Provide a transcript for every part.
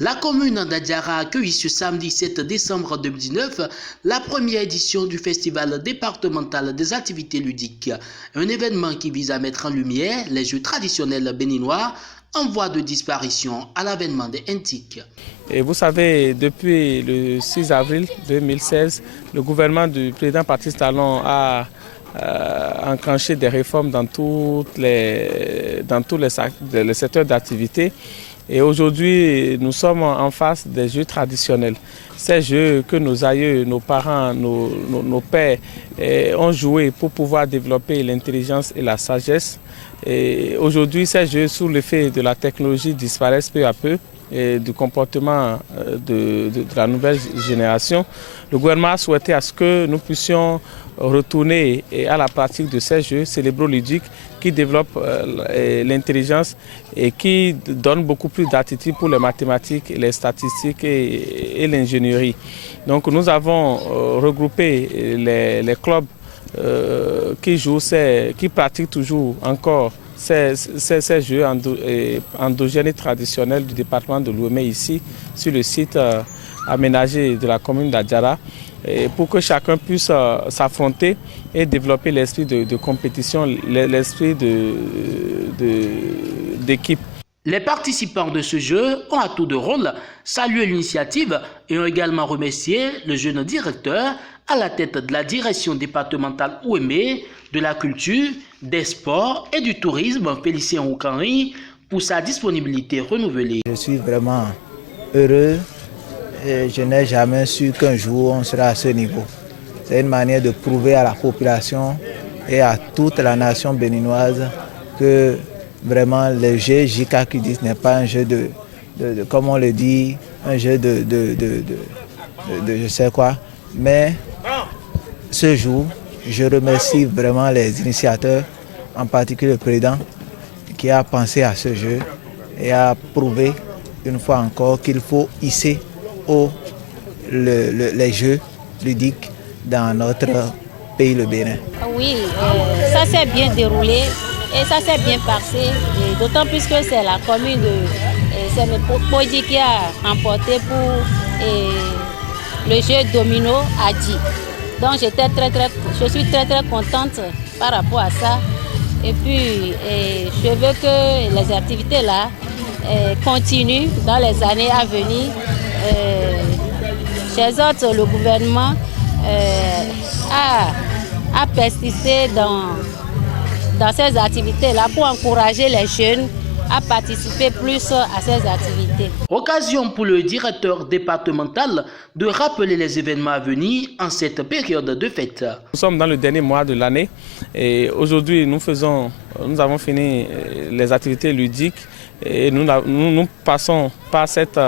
La commune d'Adiara a accueilli ce samedi 7 décembre 2019 la première édition du Festival départemental des activités ludiques, un événement qui vise à mettre en lumière les jeux traditionnels béninois en voie de disparition à l'avènement des NTIC. Et vous savez, depuis le 6 avril 2016, le gouvernement du président Patrice Talon a enclenché des réformes dans tous les secteurs d'activité. Et aujourd'hui, nous sommes en face des jeux traditionnels. Ces jeux que nos aïeux, nos parents, nos pères ont joué pour pouvoir développer l'intelligence et la sagesse. Et aujourd'hui, ces jeux, sous l'effet de la technologie, disparaissent peu à peu et du comportement de la nouvelle génération. Le gouvernement a souhaité à ce que nous puissions retourner à la pratique de ces jeux cérébro-ludiques qui développent l'intelligence et qui donnent beaucoup plus d'attitude pour les mathématiques, les statistiques et l'ingénierie. Donc nous avons regroupé les clubs qui pratiquent toujours encore ces jeux endogènes et traditionnels du département de l'Ouémé ici, sur le site aménagé de la commune d'Adiara, pour que chacun puisse s'affronter et développer l'esprit de compétition, l'esprit d'équipe. Les participants de ce jeu ont à tour de rôle salué l'initiative et ont également remercié le jeune directeur à la tête de la direction départementale Ouémé, de la culture, des sports et du tourisme, Félicien Oukanri, pour sa disponibilité renouvelée. Je suis vraiment heureux et je n'ai jamais su qu'un jour on sera à ce niveau. C'est une manière de prouver à la population et à toute la nation béninoise que vraiment le jeu JK Kidis n'est pas un jeu de comme on le dit, un jeu de je sais quoi. Mais ce jour, je remercie vraiment les initiateurs, en particulier le président, qui a pensé à ce jeu et a prouvé une fois encore qu'il faut hisser les jeux ludiques dans notre pays, le Bénin. Oui, ça s'est bien déroulé et ça s'est bien passé, d'autant plus que c'est la commune de Podi qui a remporté pour le jeu domino Adi. Donc je suis très contente par rapport à ça. Et puis je veux que les activités là continuent dans les années à venir. Chez autres, le gouvernement a persisté dans ces activités-là pour encourager les jeunes à participer plus à ces activités. Occasion pour le directeur départemental de rappeler les événements à venir en cette période de fête. Nous sommes dans le dernier mois de l'année et aujourd'hui nous avons fini les activités ludiques et nous passons par cette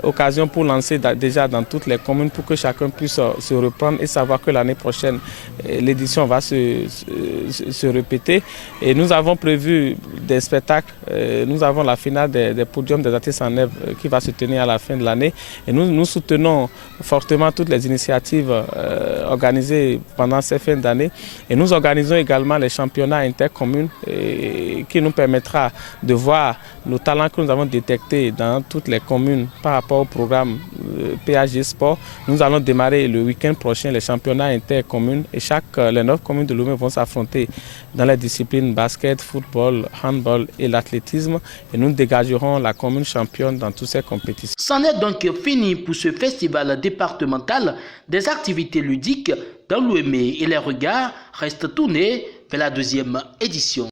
occasion pour lancer déjà dans toutes les communes pour que chacun puisse se reprendre et savoir que l'année prochaine l'édition va se répéter. Et nous avons prévu des spectacles, nous avons la finale des podiums des artistes en œuvre qui va se tenir à la fin de l'année et nous soutenons fortement toutes les initiatives organisées pendant ces fins d'année et nous organisons également les championnats intercommunes qui nous permettra de voir nos talents que nous avons détectés dans toutes les communes par rapport au programme PAG Sport. Nous allons démarrer le week-end prochain les championnats intercommunes et les 9 communes de l'Ouémé vont s'affronter dans les disciplines basket, football, handball et l'athlétisme et nous dégagerons la commune championne dans toutes ces compétitions. C'en est donc fini pour ce festival départemental des activités ludiques dans l'Ouémé et les regards restent tournés vers la 2e édition.